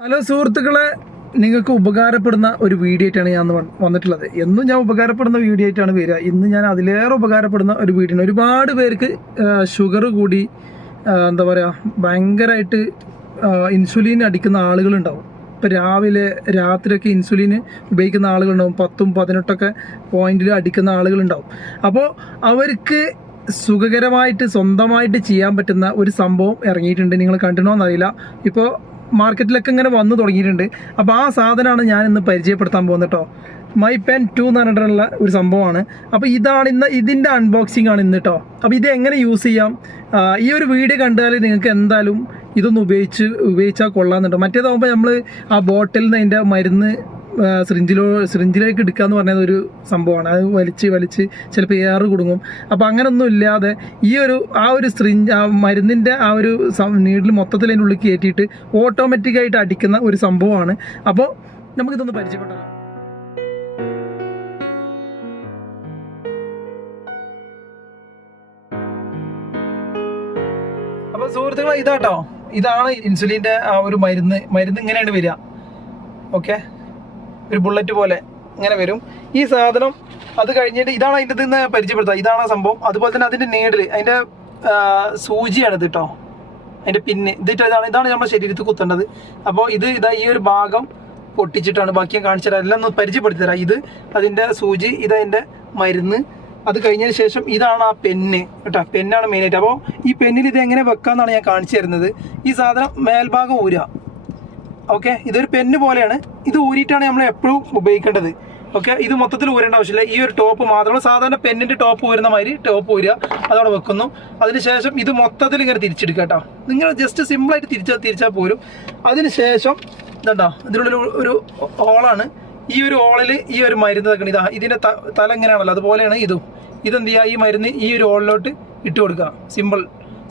Hello സുഹൃത്തുക്കളെ നിങ്ങൾക്ക് ഉപകാരപ്പെടുന്ന ഒരു വീഡിയോ ആയിട്ടാണ് ഞാൻ വന്നിട്ടുള്ളത്. എന്നും ഞാൻ ഉപകാരപ്പെടുന്ന വീഡിയോ ആയിട്ടാണ് വരിക. ഇന്ന് ഞാൻ അതിലേറെ ഉപകാരപ്പെടുന്ന ഒരു വീഡിയോ ഒരുപാട് പേർക്ക് ഷുഗർ കൂടി എന്താ പറയുക ഭയങ്കരമായിട്ട് ഇൻസുലിൻ അടിക്കുന്ന ആളുകളുണ്ടാവും. ഇപ്പം രാവിലെ രാത്രിയൊക്കെ ഇൻസുലിൻ ഉപയോഗിക്കുന്ന ആളുകളുണ്ടാവും. പത്തും പതിനെട്ടൊക്കെ പോയിന്റിൽ അടിക്കുന്ന ആളുകളുണ്ടാവും. അപ്പോൾ അവർക്ക് സുഖകരമായിട്ട് സ്വന്തമായിട്ട് ചെയ്യാൻ പറ്റുന്ന ഒരു സംഭവം ഇറങ്ങിയിട്ടുണ്ട്. നിങ്ങൾ കണ്ടിനോ എന്നറിയില്ല. ഇപ്പോൾ മാർക്കറ്റിലൊക്കെ ഇങ്ങനെ വന്നു തുടങ്ങിയിട്ടുണ്ട്. അപ്പോൾ ആ സാധനമാണ് ഞാൻ ഇന്ന് പരിചയപ്പെടുത്താൻ പോകുന്നത് കേട്ടോ മൈ പെൻ ടു എന്ന് പറഞ്ഞിട്ടുള്ള ഒരു സംഭവമാണ്. അപ്പോൾ ഇതാണ് ഇന്ന് ഇതിന്റെ അൺബോക്സിംഗ് ആണ് ഇന്ന് കേട്ടോ അപ്പോൾ ഇത് എങ്ങനെ യൂസ് ചെയ്യാം? ഈ ഒരു വീഡിയോ കണ്ടാൽ നിങ്ങൾക്ക് എന്തായാലും ഇതൊന്ന് ഉപയോഗിച്ച് ഉപയോഗിച്ചാൽ കൊള്ളാമെന്നുണ്ടോ മറ്റേതാകുമ്പോൾ നമ്മൾ ആ ബോട്ടിൽ നിന്ന് അതിന്റെ മരുന്ന് സിറിഞ്ചിലോ സിറിഞ്ചിലേക്ക് എടുക്കുക എന്ന് പറഞ്ഞത് ഒരു സംഭവമാണ്. അത് വലിച്ച് വലിച്ച് ചിലപ്പോൾ എയർ കുടുങ്ങും. അപ്പോൾ അങ്ങനൊന്നും ഇല്ലാതെ ഈ ഒരു ആ ഒരു സിറിഞ്ച് ആ മരുന്നിന്റെ ആ ഒരു നീഡിൽ മൊത്തത്തിൽ അതിന്റെ ഉള്ളിൽ കയറ്റിയിട്ട് ഓട്ടോമാറ്റിക്കായിട്ട് അടിക്കുന്ന ഒരു സംഭവമാണ്. അപ്പോൾ നമുക്കിതൊന്ന് പരിചയപ്പെട്ടാലോ അപ്പോൾ സുഹൃത്തുക്കളെ ഇതാട്ടോ. ഇതാണ് ഇൻസുലിന്റെ ആ ഒരു മരുന്ന്. മരുന്ന് ഇങ്ങനെയാണ് വരിക. ഓക്കെ? ഒരു ബുള്ളറ്റ് പോലെ ഇങ്ങനെ വരും. ഈ സാധനം അത് കഴിഞ്ഞിട്ട് ഇതാണ് അതിന്റെ നിന്ന് പരിചയപ്പെടുത്തുക. ഇതാണ് സംഭവം. അതുപോലെ തന്നെ അതിന്റെ നീഡിൽ അതിന്റെ സൂചിയാണ് ഇത് കേട്ടോ അതിന്റെ പിന്നെ ഇതിട്ട് ഇതാണ് ഇതാണ് നമ്മുടെ ശരീരത്തിൽ കുത്തേണ്ടത്. അപ്പോൾ ഇത് ഇതാ ഈ ഒരു ഭാഗം പൊട്ടിച്ചിട്ടാണ്. ബാക്കി ഞാൻ കാണിച്ചു തരാം. എല്ലാം ഒന്ന് പരിചയപ്പെടുത്തി തരാം. ഇത് അതിന്റെ സൂചി ഇതതിന്റെ മരുന്ന്. അത് കഴിഞ്ഞതിന് ശേഷം ഇതാണ് ആ പെന്ന് കേട്ടോ. പെന്നാണ് മെയിനായിട്ട് അപ്പോൾ ഈ പെന്നിൽ ഇത് എങ്ങനെ വെക്കാമെന്നാണ് ഞാൻ കാണിച്ചു തരുന്നത്. ഈ സാധനം മേൽഭാഗം ഊരുക ഓക്കെ ഇതൊരു പെന്ന് പോലെയാണ്. ഇത് ഊരിയിട്ടാണ് നമ്മൾ എപ്പോഴും ഉപയോഗിക്കേണ്ടത്. ഓക്കെ ഇത് മൊത്തത്തിൽ ഊരേണ്ട ആവശ്യമില്ല. ഈ ഒരു ടോപ്പ് മാത്രം സാധാരണ പെന്നിന്റെ ടോപ്പ് ഊരുന്ന മാതിരി ടോപ്പ് ഊരുക. അതവിടെ വെക്കുന്നു. അതിനുശേഷം ഇത് മൊത്തത്തിൽ ഇങ്ങനെ തിരിച്ചെടുക്കുക കേട്ടോ. നിങ്ങൾ ജസ്റ്റ് സിമ്പിളായിട്ട് തിരിച്ചാൽ തിരിച്ചാൽ പോരും. അതിനുശേഷം ഇതുണ്ടോ ഇതിനുള്ളിൽ ഒരു ഓളാണ് ഈ ഒരു ഓളിൽ ഈ ഒരു മരുന്ന് തക്കണം ഇതാ ഇതിന്റെ തല എങ്ങനെയാണല്ലോ അതുപോലെയാണ് ഇതും. ഇതെന്ത് ചെയ്യുക? ഈ മരുന്ന് ഈ ഒരു ഓളിലോട്ട് ഇട്ട് കൊടുക്കുക. സിമ്പിൾ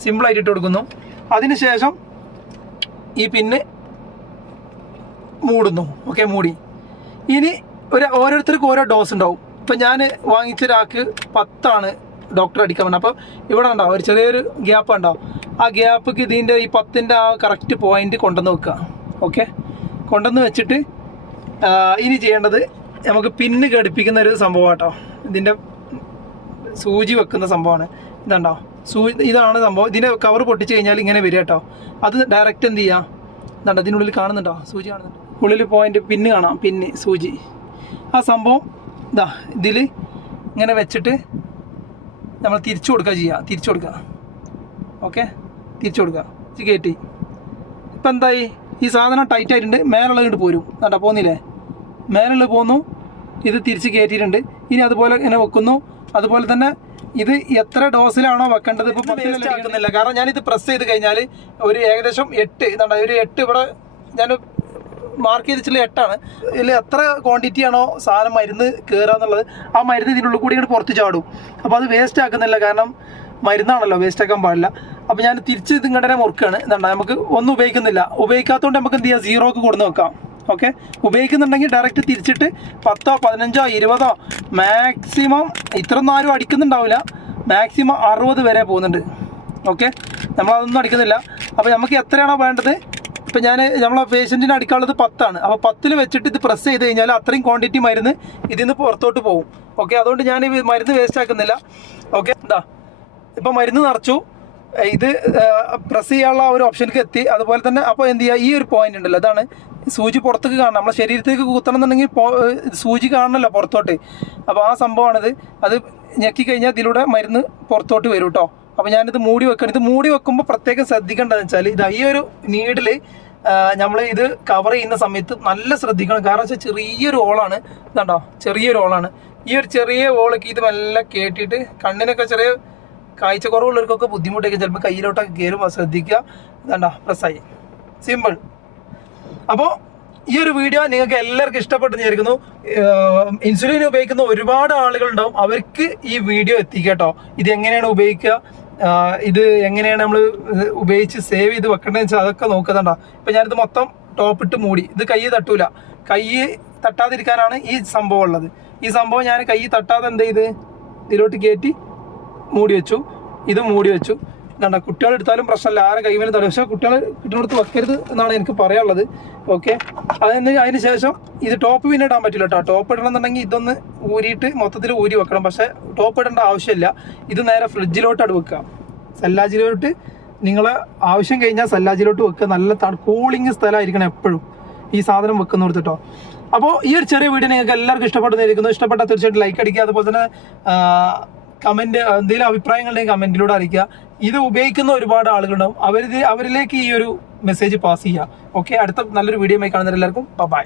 സിമ്പിളായിട്ട് ഇട്ട് കൊടുക്കുന്നു. അതിനുശേഷം ഈ പിന്നെ മൂടുന്നു. ഓക്കെ മൂടി. ഇനി ഒരു ഓരോരുത്തർക്കും ഓരോ ഡോസ് ഉണ്ടാവും. ഇപ്പം ഞാൻ വാങ്ങിച്ച ഒരാൾക്ക് പത്താണ് ഡോക്ടർ അടിക്കാൻ വേണ്ടത് അപ്പം ഇവിടെ ഉണ്ടാവും ഒരു ചെറിയൊരു ഗ്യാപ്പ് ഉണ്ടാവും ആ ഗ്യാപ്പിക്ക് ഇതിന്റെ ഈ പത്തിന്റെ ആ കറക്റ്റ് പോയിന്റ് കൊണ്ടുവന്ന് വെക്കുക. ഓക്കെ കൊണ്ടുവന്ന് വെച്ചിട്ട് ഇനി ചെയ്യേണ്ടത് നമുക്ക് പിന്ന് ഘടിപ്പിക്കുന്ന ഒരു സംഭവം കേട്ടോ ഇതിന്റെ സൂചി വെക്കുന്ന സംഭവമാണ്. ഇതുണ്ടോ? സൂ ഇതാണ് സംഭവം. ഇതിന്റെ കവർ പൊട്ടിച്ച് കഴിഞ്ഞാൽ ഇങ്ങനെ വരിക കേട്ടോ. അത് ഡയറക്റ്റ് എന്ത് ചെയ്യുക? ഇതുണ്ടോ ഇതിനുള്ളിൽ കാണുന്നുണ്ടോ? സൂചി കാണുന്നുണ്ടോ? ഉള്ളിൽ പോയിന്റ് പിന്ന് കാണാം. പിന്ന് സൂചി. ആ സംഭവം ഇതാ ഇതിൽ ഇങ്ങനെ വെച്ചിട്ട് നമ്മൾ തിരിച്ചു കൊടുക്കുക ചെയ്യുക തിരിച്ചു കൊടുക്കുക ഓക്കെ തിരിച്ചു കൊടുക്കുക കയറ്റി ഇപ്പം എന്തായി? ഈ സാധനം ടൈറ്റ് ആയിട്ടുണ്ട്. മേലുള്ള ഇങ്ങോട്ട് പോരും. കണ്ടാ പോകുന്നില്ലേ മേലുള്ള പോന്നു. ഇത് തിരിച്ച് കയറ്റിയിട്ടുണ്ട് ഇനി അതുപോലെ ഇങ്ങനെ വെക്കുന്നു. അതുപോലെ തന്നെ ഇത് എത്ര ഡോസിലാണോ വെക്കേണ്ടത്? ഇപ്പൊ വേസ്റ്റ് ആക്കുന്നില്ല. കാരണം ഞാനിത് പ്രസ് ചെയ്ത് കഴിഞ്ഞാൽ ഒരു ഏകദേശം എട്ട്. ഇതാണ്ട് ഒരു എട്ട് ഇവിടെ ഞാൻ മാർക്ക് ചെയ്ത് വെച്ചിട്ടുള്ള എട്ടാണ്. ഇതിൽ എത്ര ക്വാണ്ടിറ്റി ആണോ സാധനം മരുന്ന് കയറുക എന്നുള്ളത് ആ മരുന്ന് ഇതിനുള്ളിൽ കൂടി ഇങ്ങോട്ട് പുറത്ത് ചാടും. അപ്പോൾ അത് വേസ്റ്റ് ആക്കുന്നില്ല. കാരണം മരുന്നാണല്ലോ വേസ്റ്റ് ആക്കാൻ പാടില്ല. അപ്പോൾ ഞാൻ തിരിച്ച് ഇത് ഇങ്ങോട്ട് മുറുക്കുകയാണ് എന്താണ് നമുക്ക് ഒന്നും ഉപയോഗിക്കുന്നില്ല. ഉപയോഗിക്കാത്തതുകൊണ്ട് നമുക്ക് എന്ത് ചെയ്യാം? സീറോക്ക് കൊടുന്ന് വെക്കാം. ഓക്കെ ഉപയോഗിക്കുന്നുണ്ടെങ്കിൽ ഡയറക്റ്റ് തിരിച്ചിട്ട് പത്തോ പതിനഞ്ചോ ഇരുപതോ മാക്സിമം ഇത്രയൊന്നും ആരും അടിക്കുന്നുണ്ടാവില്ല. മാക്സിമം അറുപത് വരെ പോകുന്നുണ്ട്. ഓക്കെ നമ്മളതൊന്നും അടിക്കുന്നില്ല. അപ്പോൾ നമുക്ക് എത്രയാണോ വേണ്ടത്? ഇപ്പം ഞാൻ നമ്മളെ പേഷ്യന്റിന് അടിക്കാനുള്ളത് പത്താണ്. അപ്പോൾ പത്തിൽ വെച്ചിട്ട് ഇത് പ്രസ് ചെയ്ത് കഴിഞ്ഞാൽ അത്രയും ക്വാണ്ടിറ്റി മരുന്ന് ഇതിൽ നിന്ന് പുറത്തോട്ട് പോകും. ഓക്കെ അതുകൊണ്ട് ഞാൻ മരുന്ന് വേസ്റ്റ് ആക്കുന്നില്ല. ഓക്കെ എന്താ ഇപ്പം മരുന്ന് നിറച്ചു. ഇത് പ്രസ് ചെയ്യാനുള്ള ഒരു ഓപ്ഷനിലേക്ക് എത്തി. അതുപോലെ തന്നെ അപ്പോൾ എന്ത് ചെയ്യുക ഈ ഒരു പോയിന്റ് ഉണ്ടല്ലോ. അതാണ് സൂചി പുറത്തേക്ക് കാണണം. നമ്മളെ ശരീരത്തേക്ക് കുത്തണം എന്നുണ്ടെങ്കിൽ സൂചി കാണണമല്ലോ പുറത്തോട്ട്. അപ്പോൾ ആ സംഭവമാണിത്. അത് ഞെക്കി കഴിഞ്ഞാൽ ഇതിലൂടെ മരുന്ന് പുറത്തോട്ട് വരും കേട്ടോ അപ്പോൾ ഞാനിത് മൂടി വെക്കണം. ഇത് മൂടി വെക്കുമ്പോൾ പ്രത്യേകം ശ്രദ്ധിക്കേണ്ടതെന്ന് വെച്ചാൽ ഇത് ഈ ഒരു നീഡിൽ നമ്മൾ ഇത് കവർ ചെയ്യുന്ന സമയത്ത് നല്ല ശ്രദ്ധിക്കണം. കാരണം വെച്ചാൽ ചെറിയൊരു ഓളാണ്. ഇതാണ്ടോ? ചെറിയൊരു ഓളാണ്. ഈ ഒരു ചെറിയ ഓളൊക്കെ ഇത് മെല്ലെ കേട്ടിട്ട് കണ്ണിനൊക്കെ ചെറിയ കാഴ്ചക്കുറവുള്ളവർക്കൊക്കെ ബുദ്ധിമുട്ടൊക്കെ ചിലപ്പോൾ കയ്യിലോട്ടൊക്കെ കയറുമ്പോൾ ശ്രദ്ധിക്കുക. ഇതാണ്ടാ? പ്രസ്സായി സിമ്പിൾ അപ്പോൾ ഈ ഒരു വീഡിയോ നിങ്ങൾക്ക് എല്ലാവർക്കും ഇഷ്ടപ്പെട്ടെന്ന് വിചാരിക്കുന്നു. ഇൻസുലിൻ ഉപയോഗിക്കുന്ന ഒരുപാട് ആളുകളുണ്ടാവും. അവർക്ക് ഈ വീഡിയോ എത്തിക്കട്ടോ. ഇത് എങ്ങനെയാണ് ഉപയോഗിക്കുക? ഇത് എങ്ങനെയാണ് നമ്മൾ ഉപയോഗിച്ച് സേവ് ചെയ്ത് വെക്കേണ്ടതെന്ന് വെച്ചാൽ അതൊക്കെ നോക്കുന്നുണ്ടോ. ഇപ്പം ഞാനിത് മൊത്തം ടോപ്പ് ഇട്ട് മൂടി. ഇത് കൈ തട്ടൂല. കൈ തട്ടാതിരിക്കാനാണ് ഈ സംഭവം ഉള്ളത്. ഈ സംഭവം ഞാൻ കൈ തട്ടാതെ എന്ത് ചെയ്ത്? ഇതിലോട്ട് കയറ്റി മൂടി വെച്ചു. ഇത് മൂടി വെച്ചു. കണ്ട കുട്ടികൾ എടുത്താലും പ്രശ്നമില്ല. ആരെ കൈമേലും തടയും പക്ഷേ കുട്ടികൾ കിട്ടുന്നിടത്ത് വെക്കരുത് എന്നാണ് എനിക്ക് പറയാനുള്ളത്. ഓക്കെ? അതിന് അതിന് ശേഷം ഇത് ടോപ്പ് പിന്നെ ഇടാൻ പറ്റില്ല കേട്ടോ ടോപ്പ് ഇടണം എന്നുണ്ടെങ്കിൽ ഇതൊന്ന് ഊരിയിട്ട് മൊത്തത്തിൽ ഊരി വെക്കണം. പക്ഷേ ടോപ്പ് ഇടേണ്ട ആവശ്യമില്ല. ഇത് നേരെ ഫ്രിഡ്ജിലോട്ടാണ് വെക്കുക. സല്ലാജിലോട്ട് നിങ്ങളെ ആവശ്യം കഴിഞ്ഞാൽ സല്ലാജിലോട്ട് വെക്കുക. നല്ല കൂളിംഗ് സ്ഥലമായിരിക്കണം എപ്പോഴും ഈ സാധനം വെക്കുന്നിടത്ത് കേട്ടോ അപ്പോൾ ഈ ഒരു ചെറിയ വീഡിയോ നിങ്ങൾക്ക് എല്ലാവർക്കും ഇഷ്ടപ്പെടുന്നതായിരിക്കുന്നു ഇഷ്ടപ്പെട്ടാൽ തീർച്ചയായിട്ടും ലൈക്ക് അടിക്കുക. അതുപോലെ തന്നെ കമന്റ് എന്തെങ്കിലും അഭിപ്രായങ്ങളുണ്ടെങ്കിൽ കമന്റിലൂടെ അറിയിക്കുക. ഇത് ഉപയോഗിക്കുന്ന ഒരുപാട് ആളുകളുണ്ടാവും. അവരിത് അവരിലേക്ക് ഈ ഒരു മെസ്സേജ് പാസ് ചെയ്യുക. ഓക്കെ അടുത്ത നല്ലൊരു വീഡിയോ ആയി കാണുന്നവരെല്ലാവർക്കും. ബൈ